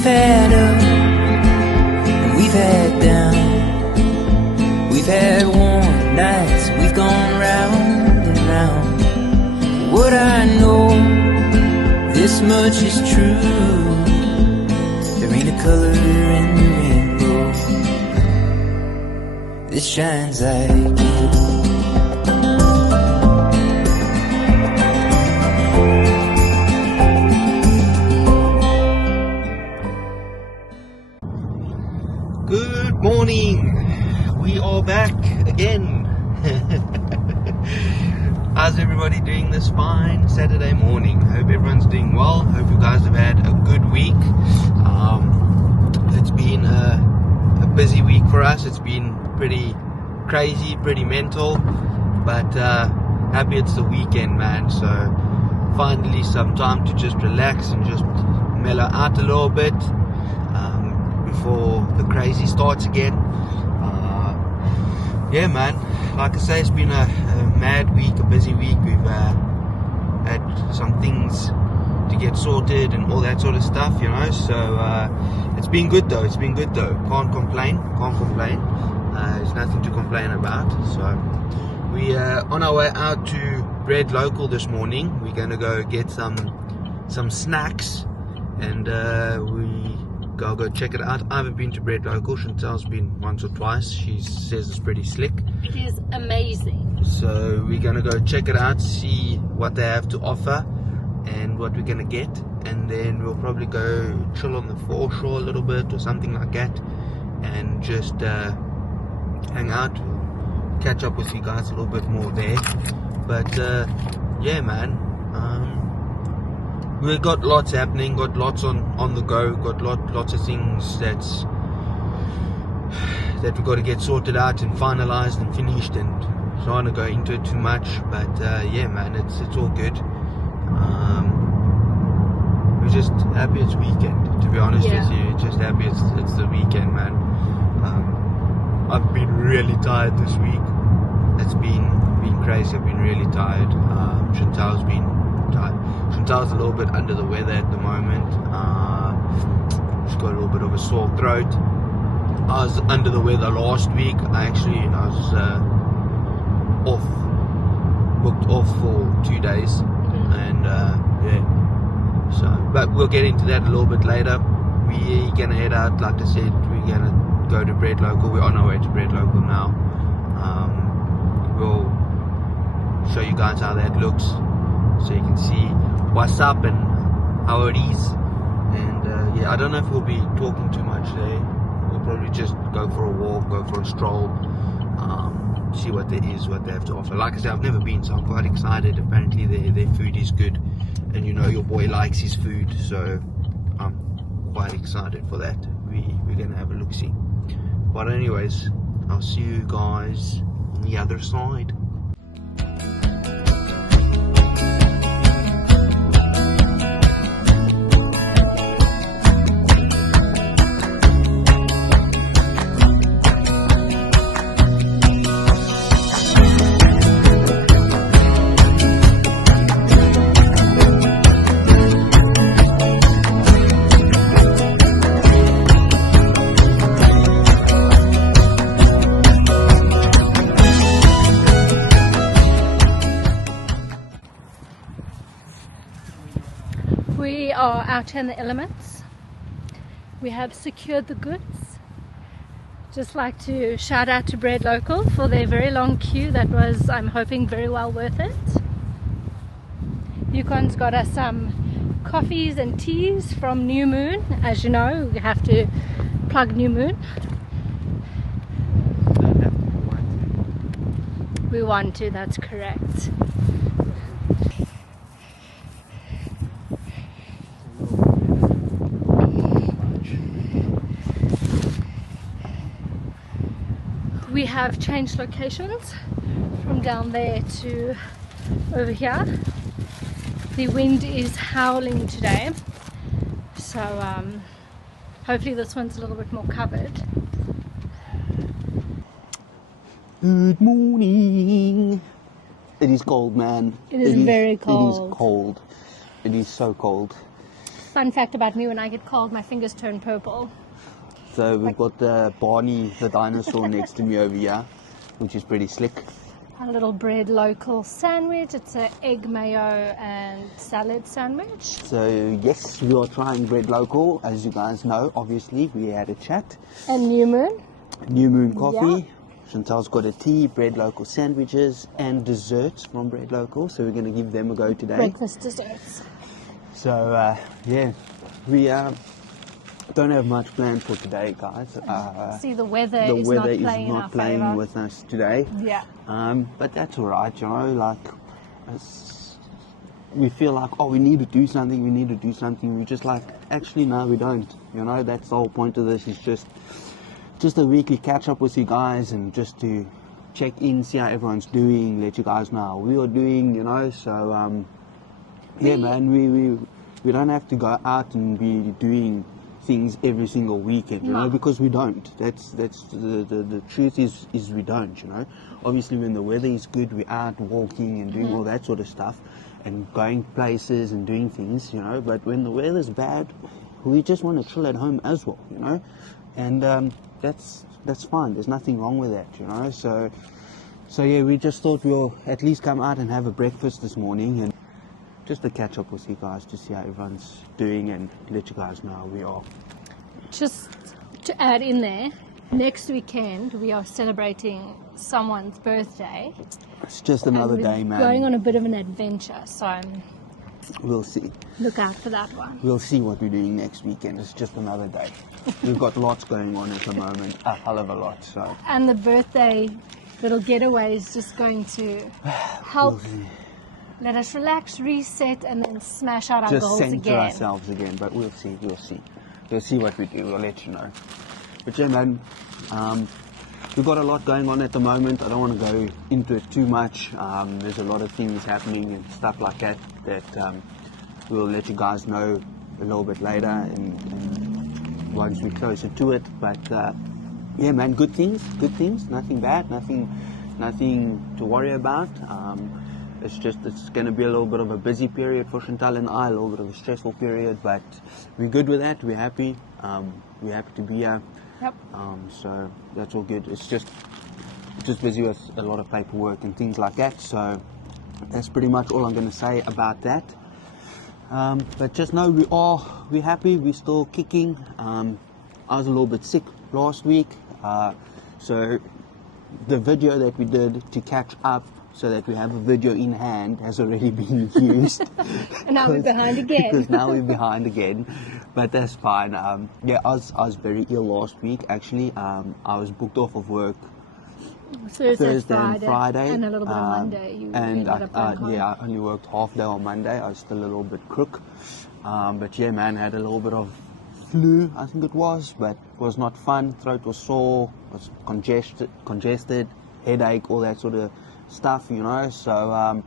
We've had up and we've had down. We've had warm nights, we've gone round and round. What I know, this much is true. There ain't a color in the rainbow that shines like you. Good morning. We are back again. How's everybody doing this fine Saturday morning? Hope everyone's doing well. Hope you guys have had a good week. It's been a busy week for us. It's been pretty crazy, pretty mental, but happy it's the weekend, man. So finally some time to just relax and just mellow out a little bit before the crazy starts again. Yeah, man, like I say, it's been a mad week, a busy week. We've had some things to get sorted and all that sort of stuff, you know. So it's been good though. Can't complain. There's nothing to complain about. So we are on our way out to Bread Local this morning. We're gonna go get some snacks, and I'll go check it out. I haven't been to Bread Local. Chantal's been once or twice. She says it's pretty slick. It is amazing. So we're gonna go check it out, see what they have to offer and what we're gonna get, and then we'll probably go chill on the foreshore a little bit or something like that, and just hang out, catch up with you guys a little bit more there. But yeah, man, we've got lots happening, got lots on the go, got lots of things that we've got to get sorted out and finalized and finished, and I don't want to go into it too much, but yeah, man, it's all good. We're just happy it's weekend, to be honest with you. Just happy it's the weekend, man. I've been really tired this week. It's been crazy. I've been really tired. Chantal's been tired. Chantal's a little bit under the weather at the moment. She's got a little bit of a sore throat. I was under the weather last week. I was booked off for 2 days, and yeah. So, but we'll get into that a little bit later. We're gonna head out, like I said. We're gonna go to Bread Local. We're on our way to Bread Local now. We'll show you guys how that looks, so you can see what's up and how it is. And yeah, I don't know if we'll be talking too much today. We'll probably just go for a walk, go for a stroll, see what there is, what they have to offer. Like I said, I've never been, so I'm quite excited. Apparently their food is good, and you know your boy likes his food, so I'm quite excited for that. We're gonna have a look-see. But anyways, I'll see you guys on the other side. We are out in the elements. We have secured the goods. Just like to shout out to Bread Local for their very long queue. That was, I'm hoping, very well worth it. Yukon's got us some coffees and teas from New Moon. As you know, we have to plug New Moon. We want to, that's correct. We have changed locations from down there to over here. The wind is howling today, so hopefully this one's a little bit more covered. Good morning. It is cold, man. It is very cold. It is cold. It is so cold. fun fact about me, when I get cold, my fingers turn purple. So we've got the Barney, the dinosaur, next to me over here, which is pretty slick. A little bread local sandwich. It's an egg mayo and salad sandwich. So yes, we are trying bread local, as you guys know. Obviously, we had a chat. And New Moon. New Moon coffee. Chantal's got a tea, bread local sandwiches, and desserts from bread local. So we're going to give them a go today. Breakfast desserts. So yeah, we don't have much planned for today, guys. See, the weather The is weather not playing is in not our playing favor. with us today. Yeah. But that's all right, you know. Like, we feel like, oh, we need to do something. We need to do something. We're just like, actually, no, we don't. You know, that's the whole point of this. Is just a weekly catch up with you guys, and just to check in, see how everyone's doing, let you guys know how we are doing. You know, so yeah, man, we don't have to go out and be doing things every single weekend, you know, because we don't. That's the truth is we don't, you know. Obviously, when the weather is good, we're out walking and doing all that sort of stuff, and going places and doing things, you know. But when the weather's bad, we just want to chill at home as well, you know. And that's fine. There's nothing wrong with that, you know. So yeah, we just thought we'll at least come out and have a breakfast this morning, and just to catch up with you guys, to see how everyone's doing and let you guys know how we are. Just to add in there, next weekend we are celebrating someone's birthday. It's just another and we're day, man. going on a bit of an adventure, so We'll see. look out for that one. We'll see what we're doing next weekend. It's just another day. We've got lots going on at the moment, a hell of a lot. So And the birthday little getaway is just going to help let us relax, reset, and then smash out our just goals center again. ourselves again. But we'll see. We'll see what we do. We'll let you know. But yeah, man, we've got a lot going on at the moment. I don't want to go into it too much. There's a lot of things happening and stuff like that we'll let you guys know a little bit later and once we're closer to it. But yeah, man, good things, nothing bad, nothing to worry about. It's going to be a little bit of a busy period for Chantal and I, a little bit of a stressful period, but we're good with that. We're happy. We're happy to be here. Yep. So that's all good. It's just busy with a lot of paperwork and things like that. So that's pretty much all I'm going to say about that. But just know we're happy. We're still kicking. I was a little bit sick last week. So the video that we did to catch up, so that we have a video in hand, has already been used. And now we're behind again. Because now we're behind again, but that's fine. Yeah, I was very ill last week. Actually, I was booked off of work Thursday and Friday, and a little bit on Monday. I only worked half day on Monday. I was still a little bit crook, but yeah, man, I had a little bit of flu, I think it was, but it was not fun. Throat was sore, was congested, headache, all that sort of stuff, you know. So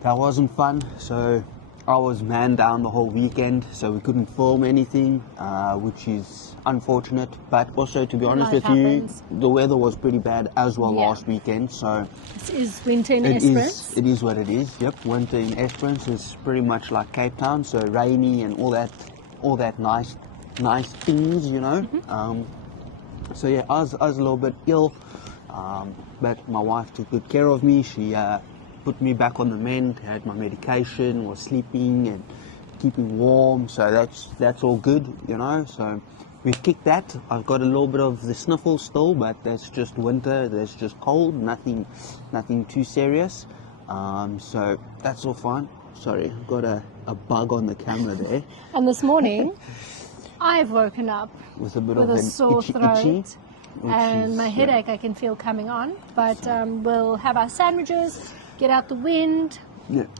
that wasn't fun. So I was man down the whole weekend, so we couldn't film anything, which is unfortunate. But also, to be honest with you, the weather was pretty bad as well last weekend. So this is winter in Esperance. It is what it is. Yep, winter in Esperance is pretty much like Cape Town, so rainy and all that nice things, you know. So yeah, I was a little bit ill, but my wife took good care of me. She put me back on the mend, had my medication, was sleeping and keeping warm, so that's all good, you know. So we've kicked that. I've got a little bit of the sniffles still, but that's just winter, that's just cold, nothing too serious. So that's all fine. Sorry, I've got a bug on the camera there. And this morning, I've woken up with a bit of a an sore throat. itchy, And my headache I can feel coming on, but we'll have our sandwiches, get out the wind,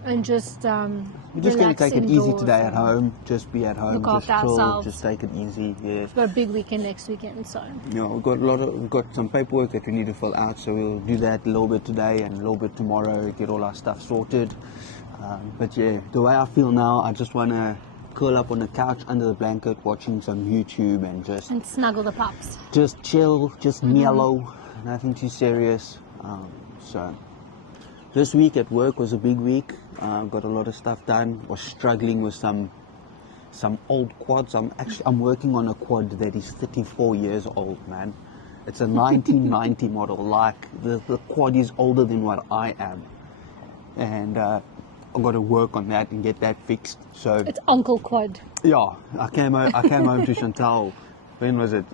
and just we're just going to take it easy today at home. Just be at home, look just after chill, ourselves. just take it easy. Yeah. We've got a big weekend next weekend, so We've got some paperwork that we need to fill out, so we'll do that a little bit today and a little bit tomorrow. Get all our stuff sorted. But yeah, the way I feel now, I just want to curl up on the couch under the blanket, watching some YouTube and snuggle the pups. Just chill, just mellow, nothing too serious. So this week at work was a big week. Got a lot of stuff done. Was struggling with some some old quads. I'm working on a quad that is 34 years old, man. It's a 1990 model. Like the quad is older than what I am, and I've got to work on that and get that fixed. So It's Uncle Quad. yeah, I came home to Chantal. When was it?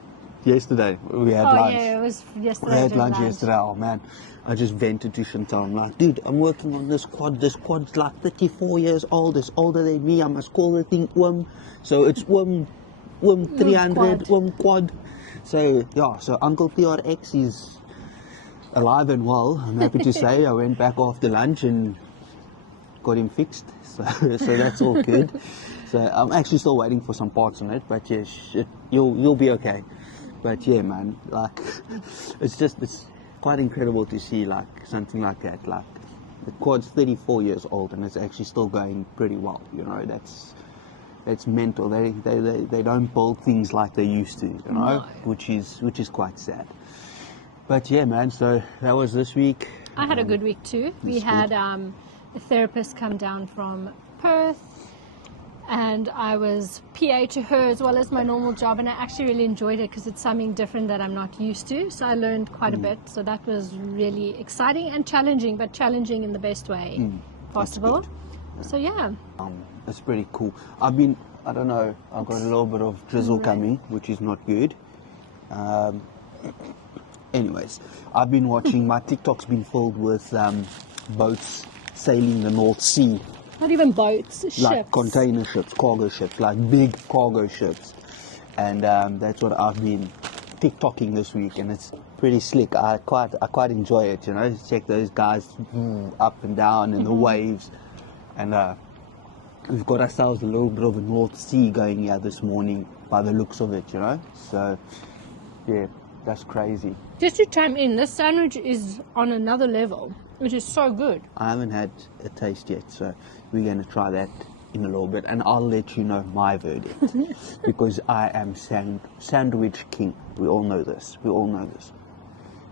Yesterday. We had lunch. Yeah, it was yesterday. We had during lunch yesterday. Oh man, I just vented to Chantal. I'm like, dude, I'm working on this quad. This quad's like 34 years old. It's older than me. I must call the thing WIM. So it's WIM 300, WIM quad. So yeah, so Uncle TRX is alive and well. I'm happy to say. I went back after lunch and got him fixed. So that's all good. So I'm actually still waiting for some parts on it, but yeah, you'll be okay. But yeah, man, like it's quite incredible to see like something like that. Like the quad's 34 years old and it's actually still going pretty well. You know, that's mental. They don't build things like they used to. You know, No. which is quite sad. But yeah, man. So that was this week. I had a good week too. We That's had good. a therapist come down from Perth, and I was PA to her as well as my normal job, and I actually really enjoyed it because it's something different that I'm not used to. So I learned quite a bit. So that was really exciting and challenging, but challenging in the best way possible. So yeah. It's pretty cool. I don't know, I've got a little bit of drizzle coming, which is not good. Anyways, I've been watching, my TikTok's been filled with boats sailing the North Sea. Not even boats, Like ships. container ships, cargo ships, like big cargo ships. And that's what I've been TikToking this week, and it's pretty slick. I quite enjoy it, you know, check those guys up and down in the waves. And we've got ourselves a little bit of a North Sea going here this morning by the looks of it, you know. So yeah, that's crazy. Just to chime in, this sandwich is on another level. It is so good. I haven't had a taste yet, so we're going to try that in a little bit, and I'll let you know my verdict because I am sandwich king. We all know this.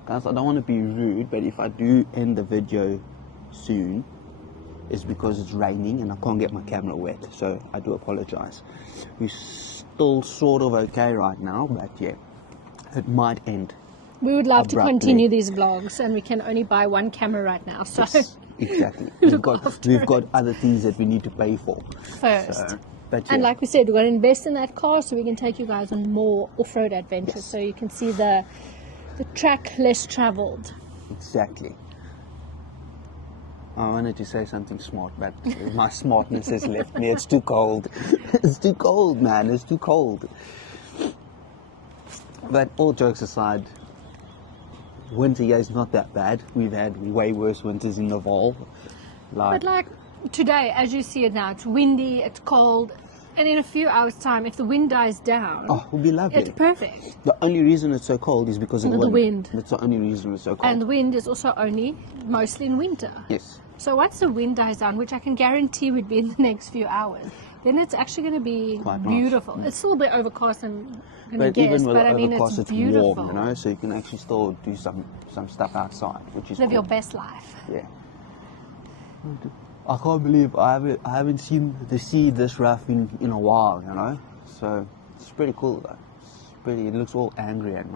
Guys, I don't want to be rude, but if I do end the video soon, it's because it's raining and I can't get my camera wet, so I do apologize. We're still sort of okay right now, but yeah, it might end. We would love to Abruptly. continue these vlogs, and we can only buy one camera right now. So Yes, exactly. Look We've after got other things that we need to pay for. first. So, but yeah. And like we said, we've got to invest in that car so we can take you guys on more off-road adventures. Yes. So you can see the track less traveled. Exactly. I wanted to say something smart, but my smartness has left me. It's too cold. It's too cold, man. It's too cold. But all jokes aside, winter here is not that bad. We've had way worse winters in the fall. But like today, as you see it now, it's windy, it's cold, and in a few hours' time, if the wind dies down, oh, it would be lovely. it's perfect. The only reason it's so cold is because of The wind. That's the only reason it's so cold. And the wind is also only mostly in winter. Yes. So once the wind dies down, which I can guarantee would be in the next few hours, then it's actually going to be Quite nice. beautiful. It's still a bit overcast, I'm going to But guess, even with but I mean, overcast, it's beautiful. warm, you know, so you can actually still do some stuff outside, which is Live cool. your best life. Yeah. I can't believe I haven't seen the sea this rough in a while, you know. So it's pretty cool though. It looks all angry and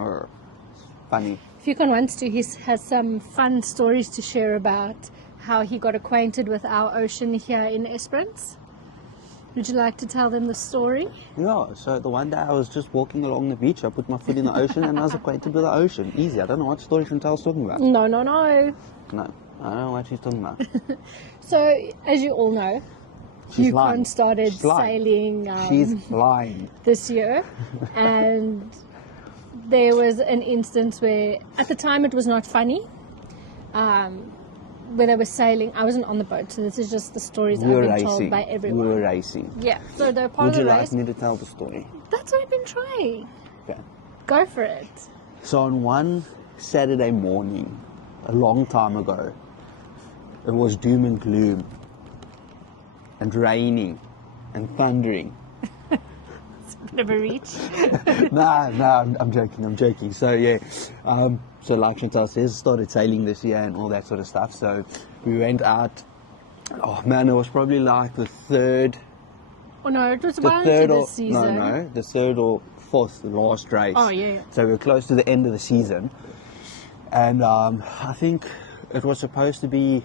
it's funny. If Yukon wants to, he has some fun stories to share about how he got acquainted with our ocean here in Esperance. Would you like to tell them the story? Yeah, so the one day I was just walking along the beach, I put my foot in the ocean and I was acquainted with the ocean. Easy, I don't know what story Chantal's talking about. No. No, I don't know what she's talking about. So, as you all know, She's Yukon lying. started She's lying. sailing She's lying. this year, and there was an instance where, at the time, it was not funny. Where they were sailing, I wasn't on the boat, so this is just the stories We were I've been told racing. by We everyone. were racing. Yeah, so they're part Would of you the like race. me to tell the story? That's what I've been trying. Okay. Go for it. So on one Saturday morning, a long time ago, it was doom and gloom, and raining, and thundering. Bit of a reach. Nah, I'm joking. So yeah, so like Chantal says, started sailing this year and all that sort of stuff. So we went out. Oh man, it was probably like the third Oh no, it was the well third into the or season. no, the third or fourth last race. Oh, yeah. So we're close to the end of the season, and I think it was supposed to be.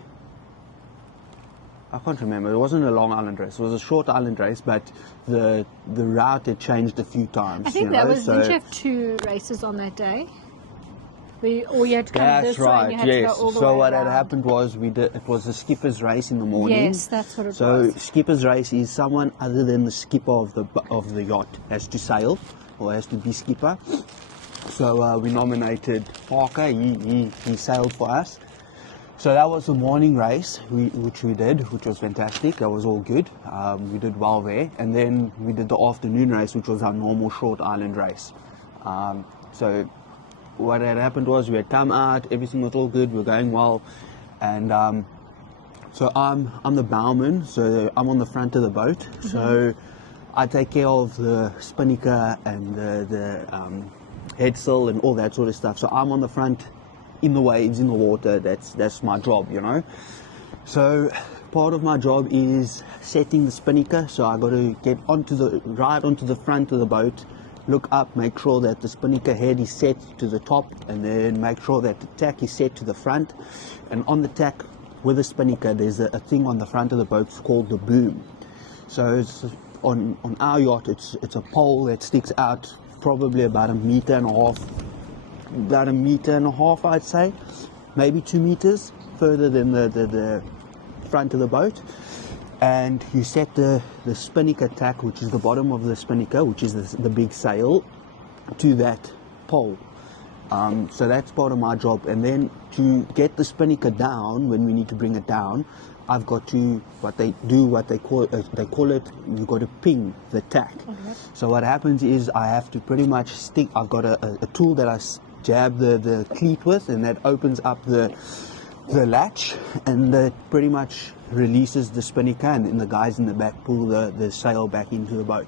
I can't remember. It wasn't a Long Island race. It was a short island race, but the route had changed a few times. I think that was, didn't you have 2 races on that day? Or you had to come this way and you had to go all the way So what had around. happened was it was a skipper's race in the morning. Yes, that's what it So was. skipper's race is someone other than the skipper of the yacht has to sail or has to be skipper. So we nominated Parker. He sailed for us. So that was the morning race, which we did, which was fantastic. That was all good. We did well there. And then we did the afternoon race, which was our normal short island race. So what had happened was we had come out, everything was all good, we were going well. And so I'm the bowman, so I'm on the front of the boat. Mm-hmm. So I take care of the spinnaker and the headsail and all that sort of stuff. So I'm on the front, in the waves, in the water. That's my job, you know. So part of my job is setting the spinnaker. So I got to get right onto the front of the boat, look up, make sure that the spinnaker head is set to the top, and then make sure that the tack is set to the front. And on the tack with the spinnaker, there's a thing on the front of the boat called the boom. So it's on our yacht, it's a pole that sticks out probably about 1.5 meters. About 1.5 meters, I'd say, maybe 2 meters further than the front of the boat. And you set the spinnaker tack, which is the bottom of the spinnaker, which is the big sail, to that pole. So that's part of my job. And then to get the spinnaker down, when we need to bring it down, I've got to they call it, you've got to ping the tack. Okay. So what happens is I have to pretty much stick. I've got a tool that I jab the cleat with, and that opens up the latch, and that pretty much releases the spinnaker, and then the guys in the back pull the sail back into the boat.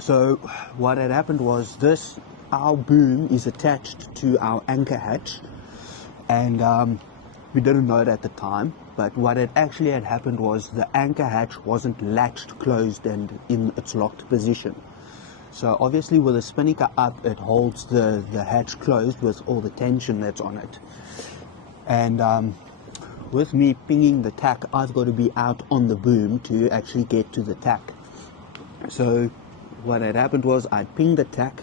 So what had happened was our boom is attached to our anchor hatch, and we didn't know it at the time, but what had actually happened was the anchor hatch wasn't latched closed and in its locked position. So obviously with the spinnaker up, it holds the hatch closed with all the tension that's on it. And with me pinging the tack, I've got to be out on the boom to actually get to the tack. So what had happened was I'd pinged the tack,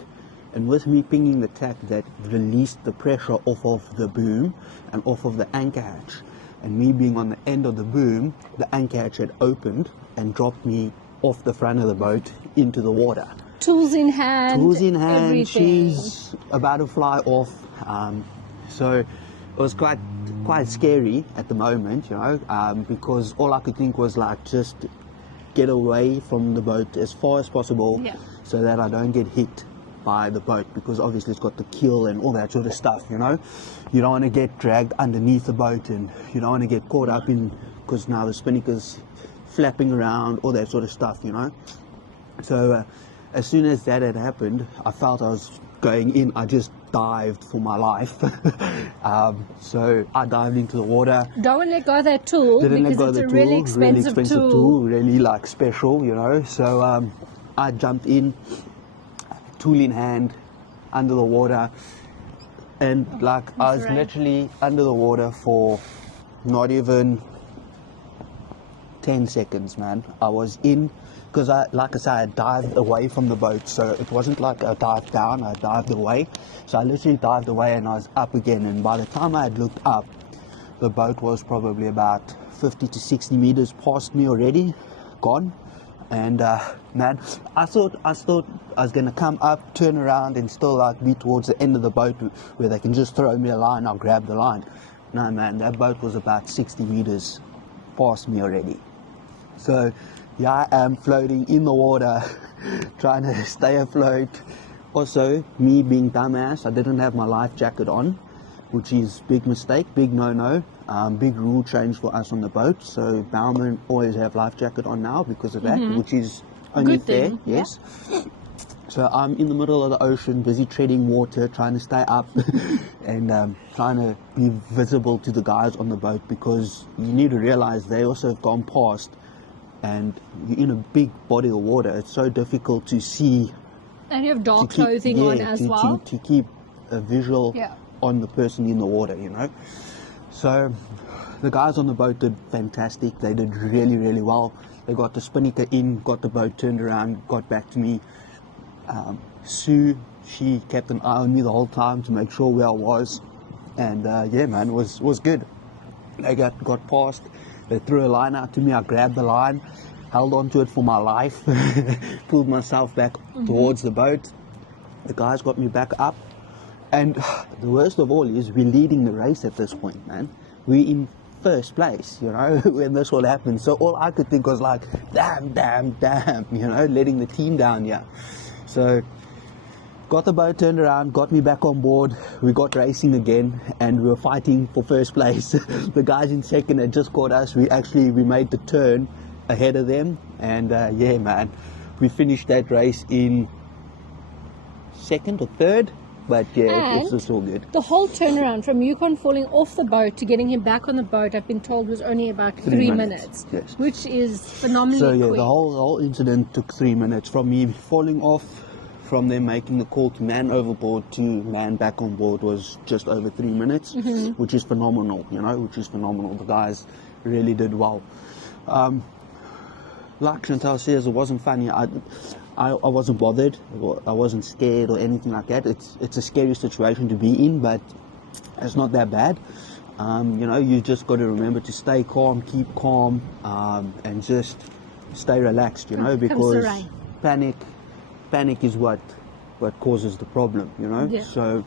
and with me pinging the tack, that released the pressure off of the boom and off of the anchor hatch. And me being on the end of the boom, the anchor hatch had opened and dropped me off the front of the boat into the water. Tools in hand. Tools in hand. Everything. She's about to fly off. So it was quite scary at the moment, you know, because all I could think was like just get away from the boat as far as possible, yeah, so that I don't get hit by the boat, because obviously it's got the keel and all that sort of stuff, you know. You don't want to get dragged underneath the boat, and you don't want to get caught up in, because now the spinnaker's flapping around, all that sort of stuff, you know. So as soon as that had happened, I felt I was going in. I just dived for my life. So I dived into the water. Don't want to let go of that tool, Didn't let because go of it's the a tool, really expensive tool. really like special, you know. So I jumped in, tool in hand, under the water, and like I was literally under the water for not even 10 seconds, man. I was in, because like I said, I dived away from the boat, so it wasn't like I dived down, I dived away. So I literally dived away and I was up again, and by the time I had looked up, the boat was probably about 50 to 60 meters past me already, gone. And man, I thought I was gonna come up, turn around, and still like be towards the end of the boat where they can just throw me a line, I'll grab the line. No, man, that boat was about 60 meters past me already. So here I am floating in the water, trying to stay afloat. Also, me being dumbass, I didn't have my life jacket on, which is big mistake, big no-no, big rule change for us on the boat. So bowmen always have life jacket on now because of that, which is only Good fair, thing. yes. Yeah. So I'm in the middle of the ocean, busy treading water, trying to stay up and trying to be visible to the guys on the boat, because you need to realize they also have gone past and you're in a big body of water. It's so difficult to see. And you have dark clothing on as well. To keep a visual Yeah. on the person in the water, you know. So the guys on the boat did fantastic. They did really, really well. They got the spinnaker in, got the boat turned around, got back to me. Sue, she kept an eye on me the whole time to make sure where I was. And yeah, man, it was good. They got past. They threw a line out to me. I grabbed the line, held onto it for my life, pulled myself back towards the boat. The guys got me back up. And the worst of all is we're leading the race at this point, man. We're in first place, you know, when this all happened. So all I could think was like, damn, you know, letting the team down here. So got the boat turned around, got me back on board. We got racing again, and we were fighting for first place. The guys in second had just caught us. We made the turn ahead of them, and yeah, man, we finished that race in second or third. But yeah, it was all good. The whole turnaround from Yukon falling off the boat to getting him back on the boat, I've been told, was only about 3 minutes. Yes. Which is phenomenally So yeah, quick. the whole incident took 3 minutes. From me falling off, from them making the call to man overboard to man back on board was just over 3 minutes, which is phenomenal, you know, which is phenomenal. The guys really did well. Like Chantal says, it wasn't funny. I wasn't bothered. I wasn't scared or anything like that. It's a scary situation to be in, but it's not that bad. You know, you just got to remember to stay calm, keep calm, and just stay relaxed, you know, because panic is what causes the problem, you know. Yeah. So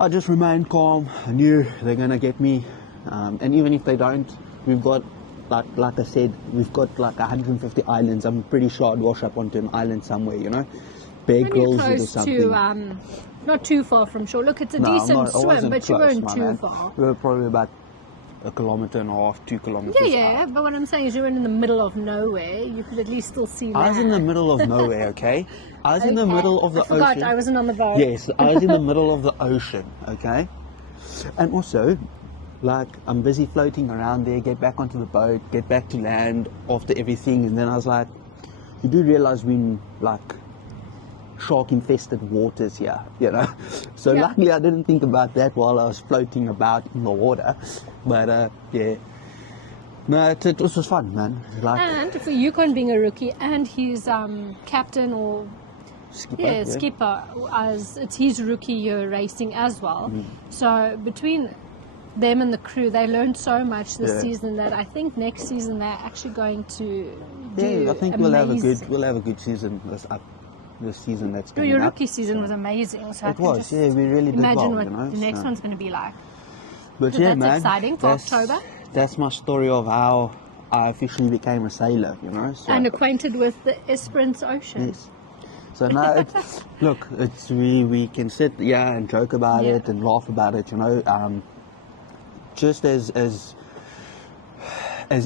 I just remained calm. I knew they're gonna get me, and even if they don't, we've got, like I said, we've got like 150 islands. I'm pretty sure I'd wash up onto an island somewhere, you know, Bear Grylls or something. To, not too far from shore. Look, it's a decent swim, but you weren't too far. We were probably about 1.5 kilometers, 2 kilometers. Yeah, but what I'm saying is you were in the middle of nowhere. You could at least still see I was in the middle of nowhere, okay? I was in the middle of the ocean. I wasn't on the boat. Yes, I was in the middle of the ocean, okay? And also, like, I'm busy floating around there, get back onto the boat, get back to land after everything, and then I was like, you do realize we're in, like, shark-infested waters here, you know? So Yeah. luckily I didn't think about that while I was floating about in the water, but yeah. No, it was fun, man. Like, And for Yukon being a rookie and his captain or skipper, as it's his rookie year racing as well. So between them and the crew, they learned so much this season that I think next season they're actually going to do I think amazing. we'll have a good season this season that's coming Your up. rookie season was amazing. So I It can was, just yeah, we really did imagine well, what you know, the next so. one's going to be like. But So yeah, that's man, exciting for October. That's my story of how I officially became a sailor, you know. So, And acquainted with the Esperance Ocean. yes. So now, look, we can sit and joke about it and laugh about it, you know. Just as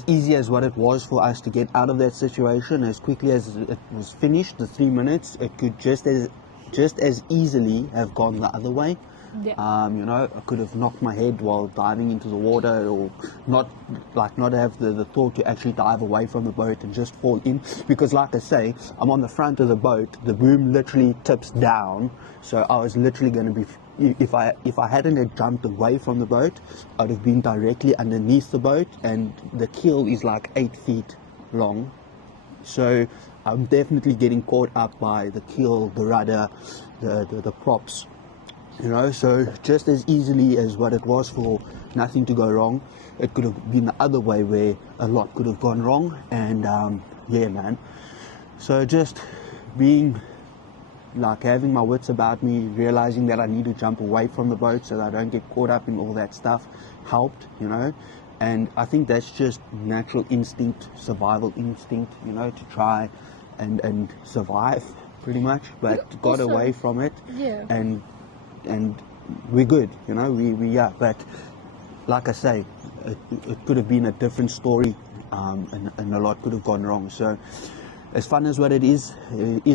easy as what it was for us to get out of that situation, as quickly as it was finished, the 3 minutes, it could just as easily have gone the other way. Yeah. You know, I could have knocked my head while diving into the water, or not have the thought to actually dive away from the boat and just fall in. Because like I say, I'm on the front of the boat, the boom literally tips down, so I was literally going to be, if I hadn't have jumped away from the boat, I'd have been directly underneath the boat, and the keel is like 8 feet long. So I'm definitely getting caught up by the keel, the rudder, the props. You know, so just as easily as what it was for nothing to go wrong, it could have been the other way where a lot could have gone wrong. And yeah, man. So just being, like, having my wits about me, realizing that I need to jump away from the boat so that I don't get caught up in all that stuff helped, you know. And I think that's just natural instinct, survival instinct, you know, to try and survive pretty much, but got also, away from it. Yeah. And we're good, you know, we are. But like I say, it could have been a different story, and a lot could have gone wrong. So as fun as what it is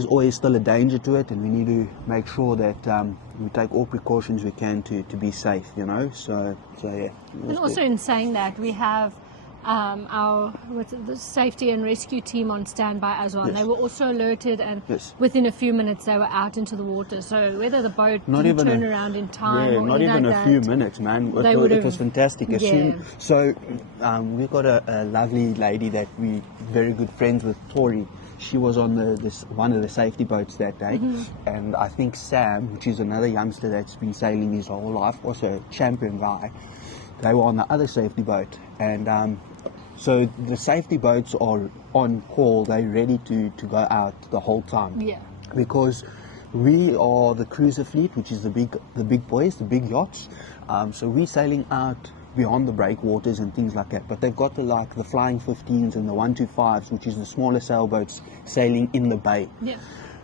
always still a danger to it, and we need to make sure that we take all precautions we can to be safe, you know. So yeah. And also in saying that, we have the safety and rescue team on standby as well. Yes. And they were also alerted, and Yes. within a few minutes they were out into the water. So whether the boat Not didn't even turn a- around in time Yeah, or not anything even like a few that, minutes, man. they It would've- was fantastic. As yeah. soon, so we've got a lovely lady that we very good friends with, Tori. She was on one of the safety boats that day, and I think Sam, which is another youngster that's been sailing his whole life, also a champion guy, they were on the other safety boat, and so the safety boats are on call. They're ready to go out the whole time. Yeah. Because we are the cruiser fleet, which is the big boys, the big yachts. So we're sailing out beyond the breakwaters and things like that. But they've got the flying 15s and the 125s, which is the smaller sailboats sailing in the bay. Yeah.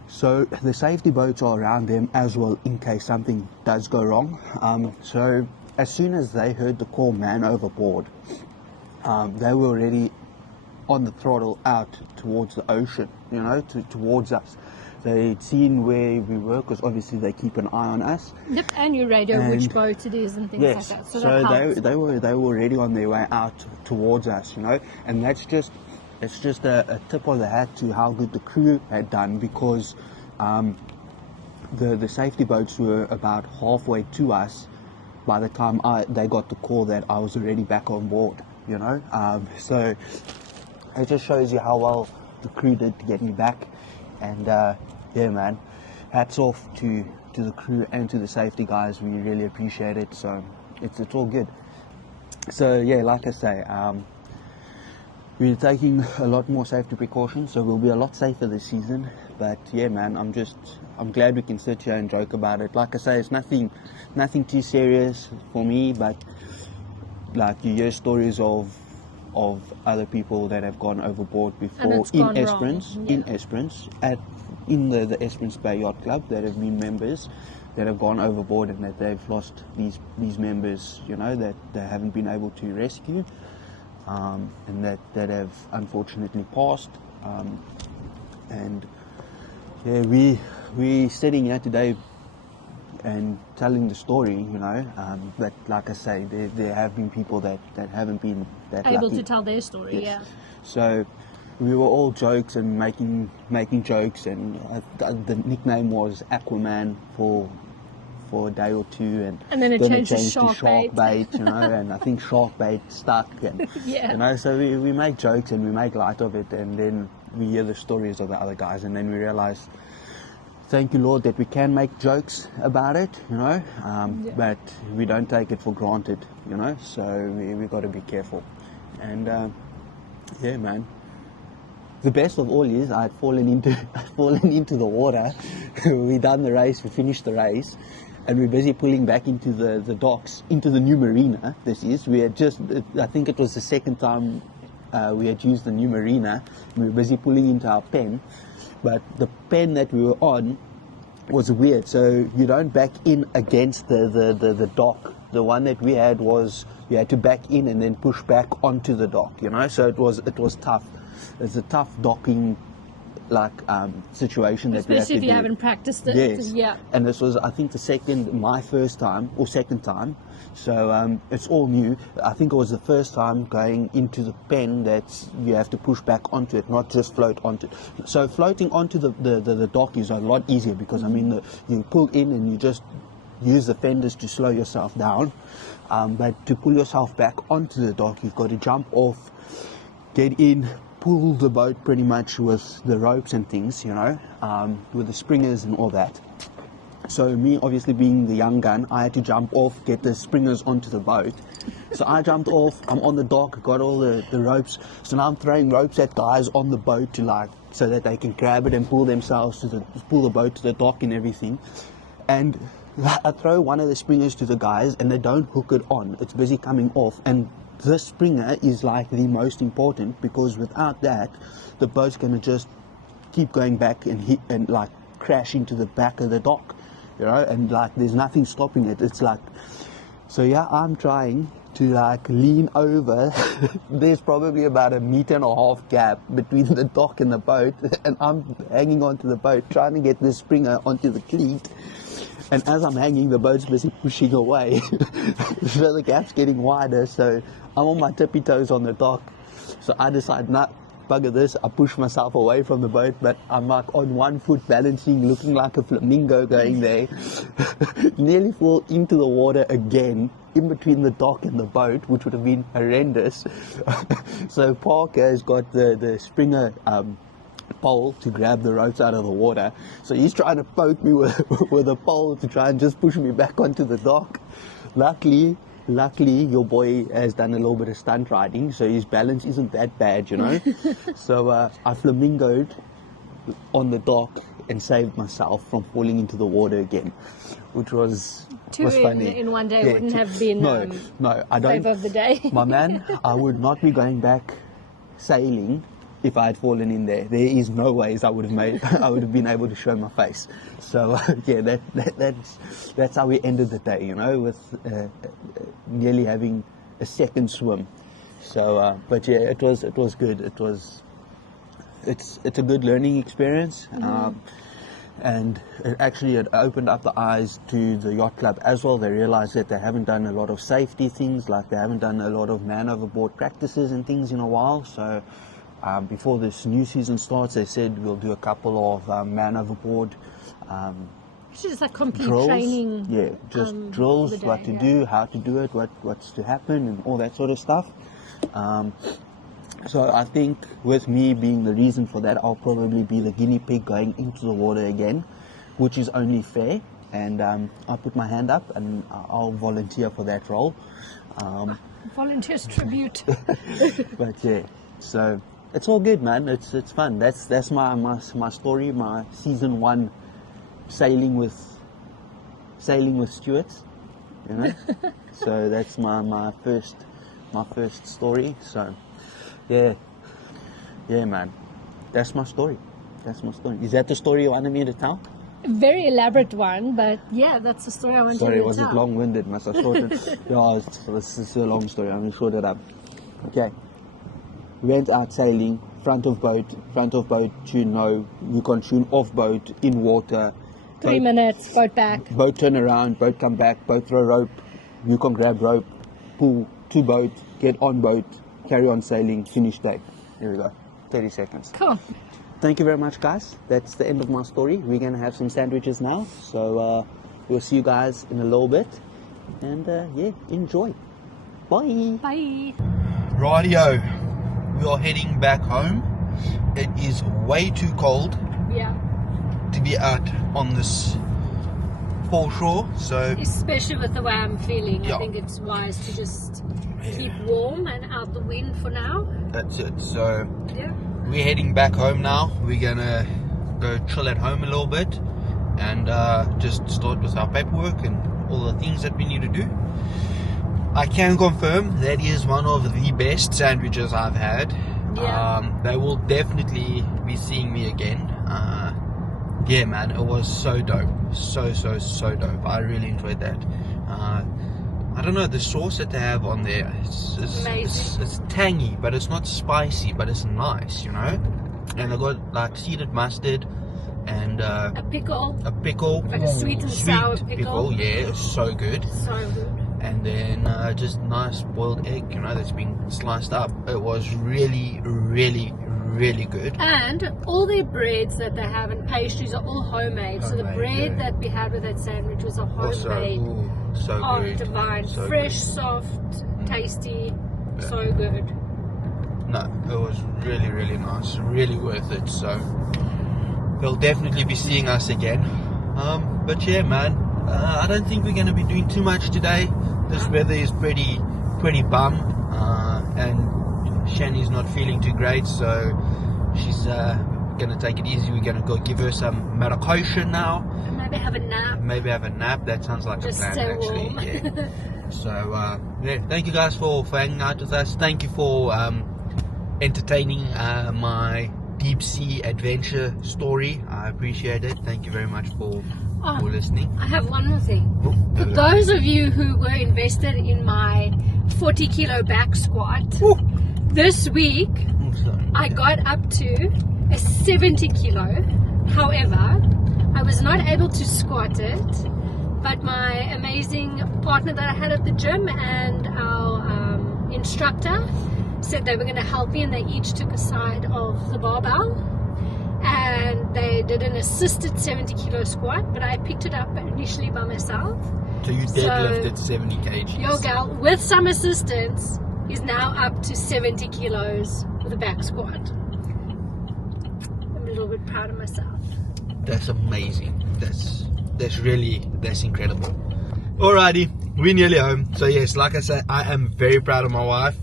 So the safety boats are around them as well in case something does go wrong. So as soon as they heard the call, man overboard, they were already on the throttle out towards the ocean, towards us. They'd seen where we were, because obviously they keep an eye on us. Yep, and you radio And- which boat it is and things Yes, like that. So so that helps. they were already on their way out towards us, and it's just a tip of the hat to how good the crew had done, because the safety boats were about halfway to us by the time they got the call that I was already back on board, so it just shows you how well the crew did to get me back. And yeah, man, hats off to the crew and to the safety guys. We really appreciate it. So it's all good. So yeah, like I say, we're taking a lot more safety precautions, so we'll be a lot safer this season. But yeah, man, I'm glad we can sit here and joke about it. Like I say, it's nothing too serious for me, but like you hear stories of other people that have gone overboard before it's gone in wrong. Esperance, Yeah. in Esperance, in the Esperance Bay Yacht Club, that have been members that have gone overboard, and that they've lost these members, that they haven't been able to rescue, and that have unfortunately passed. And yeah, we sitting here today and telling the story, but like I say, there have been people that haven't been that Able lucky. to tell their story, Yes. yeah. So we were all jokes and making jokes, and the nickname was Aquaman for a day or two, And then it then changed to Shark Shark Bait, and I think Shark Bait stuck, and Yeah. so we make jokes and we make light of it, and then we hear the stories of the other guys, and then we realize, thank you, Lord, that we can make jokes about it, but we don't take it for granted, so we got to be careful. And yeah, man, the best of all is I'd fallen into the water. We done the race, we finished the race, and we're busy pulling back into the docks, into the new marina. We had just, I think it was the second time we had used the new marina. We were busy pulling into our pen, but the pen that we were on was weird. So you don't back in against the dock. The one that we had was you had to back in and then push back onto the dock. So it was tough. It's a tough docking situation that we had Especially to if you do. haven't practiced it. Yes. Yeah. And this was, I think, my first time or second time. So it's all new. I think it was the first time going into the pen that you have to push back onto it, not just float onto it. So floating onto the dock is a lot easier, because you pull in and you just use the fenders to slow yourself down. But to pull yourself back onto the dock, you've got to jump off, get in, pull the boat pretty much with the ropes and things, with the springers and all that. So me, obviously being the young gun, I had to jump off, get the springers onto the boat. So I jumped off, I'm on the dock, got all the ropes. So now I'm throwing ropes at guys on the boat so that they can grab it and pull themselves pull the boat to the dock and everything. And I throw one of the springers to the guys and they don't hook it on. It's busy coming off. And this springer is the most important, because without that, the boat's going to just keep going back and hit and crash into the back of the dock, and there's nothing stopping it. It's so yeah, I'm trying to lean over. There's probably about 1.5 meter gap between the dock and the boat, and I'm hanging onto the boat trying to get the springer onto the cleat. And as I'm hanging, the boat's busy pushing away. So the gap's getting wider, so I'm on my tippy toes on the dock. So I decide, nah, bugger this, I push myself away from the boat, but I'm like on one foot balancing, looking like a flamingo going there. Nearly fall into the water again, in between the dock and the boat, which would have been horrendous. So Parker has got the Springer pole to grab the ropes out of the water. So he's trying to poke me with a pole to try and just push me back onto the dock. Luckily, your boy has done a little bit of stunt riding, so his balance isn't that bad, you know. So I flamingoed on the dock and saved myself from falling into the water again, which was funny. In one day Yeah, wouldn't have been no, I don't. favour of the day. My man, I would not be going back sailing if I had fallen in there. There is no ways I would have been able to show my face. So yeah, that's how we ended the day, you know, with nearly having a second swim. So but yeah, it was good. It's a good learning experience. And it opened up the eyes to the yacht club as well. They realized that they haven't done a lot of safety things, like they haven't done a lot of man overboard practices and things in a while. So before this new season starts, they said we'll do a couple of man overboard Just like complete drills. training. Yeah, just drills, the day, what to do, how to do it, what's to happen, and all that sort of stuff. So I think with me being the reason for that, I'll probably be the guinea pig going into the water again, which is only fair. And I'll put my hand up and I'll volunteer for that role. Volunteers tribute. But yeah, so it's all good, man. It's fun. That's my story, my season 1 sailing with Stuarts, you know. So that's my first story. So yeah, man. That's my story. Is that the story you wanted me to tell? Very elaborate one, but yeah, that's the story I wanted to tell. Sorry, was it long-winded? Must have shortened. Yeah, this is a long story. I'm going to short it up. Okay. Went out sailing, front of boat, tune no, Yukon tune, off boat, in water. 3 minutes, boat back. Boat turn around, boat come back, boat throw rope, Yukon grab rope, pull to boat, get on boat, carry on sailing, finish day. Here we go. 30 seconds. Cool. Thank you very much, guys. That's the end of my story. We're going to have some sandwiches now. So we'll see you guys in a little bit. And yeah, enjoy. Bye. Bye. Radio. We are heading back home. It is way too cold to be out on this foreshore. So especially with the way I'm feeling, Yeah. I think it's wise to just keep warm and out the wind for now. that's it. So Yeah. we're heading back home now. We're gonna go chill at home a little bit and just start with our paperwork and all the things that we need to do. I can confirm that is one of the best sandwiches I've had. Yeah. They will definitely be seeing me again. Yeah, man, it was so dope. So dope. I really enjoyed that. I don't know, the sauce that they have on there, it's tangy, but it's not spicy, but it's nice, you know. And I got like seeded mustard and A pickle. like a sweet and sour pickle. Yeah, it's so good. So good. And then just nice boiled egg, you know, that's been sliced up. It was really good. And all their breads that they have and pastries are all homemade. So the Homemade, bread yeah. that we had with that sandwich was a Also, homemade. so Oh, good. divine. So Fresh, good. soft, tasty. So good. No, it was really nice, really worth it. So they'll definitely be seeing us again. But yeah, man, I don't think we're going to be doing too much today. This weather is pretty bum, and Shani's not feeling too great, so she's going to take it easy. We're going to go give her some medication now. Maybe have a nap. That sounds like Just a plan, stay actually. warm. Yeah. So yeah, thank you guys for hanging out with us. Thank you for entertaining my deep sea adventure story. I appreciate it. Thank you very much for listening. I have one more thing. Oh, For those of you who were invested in my 40 kilo back squat, this week I got up to a 70 kilo. However, I was not able to squat it but my amazing partner that I had at the gym and our instructor said they were going to help me, and they each took a side of the barbell and they did an assisted 70 kilo squat, but I picked it up initially by myself. So you deadlifted 70 kgs. Your gal, with some assistance, is now up to 70 kilos with a back squat. I'm a little bit proud of myself. That's amazing. That's incredible. Alrighty, we're nearly home. So yes, like I said, I am very proud of my wife.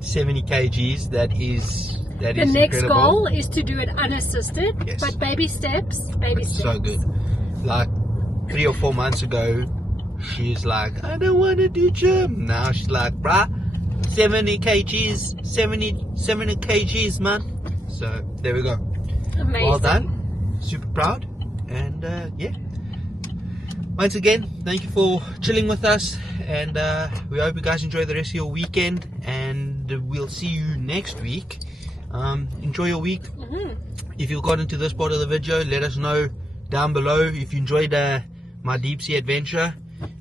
70 kgs, that is the next incredible. goal is to do it unassisted, Yes. but baby steps, baby steps. So good. Like 3 or 4 months ago, she's like, I don't want to do gym. Now she's like, bruh, 70 kgs, 70 kgs, man. So there we go. Amazing. Well done. Super proud. And yeah. Once again, thank you for chilling with us, and we hope you guys enjoy the rest of your weekend, and we'll see you next week. Enjoy your week. If you got into this part of the video, let us know down below if you enjoyed my deep sea adventure.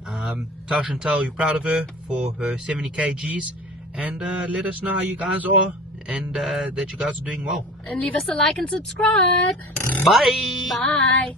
Tell Chantal you're proud of her for her 70 kgs, and let us know how you guys are, and that you guys are doing well. And leave us a like and subscribe. Bye. Bye.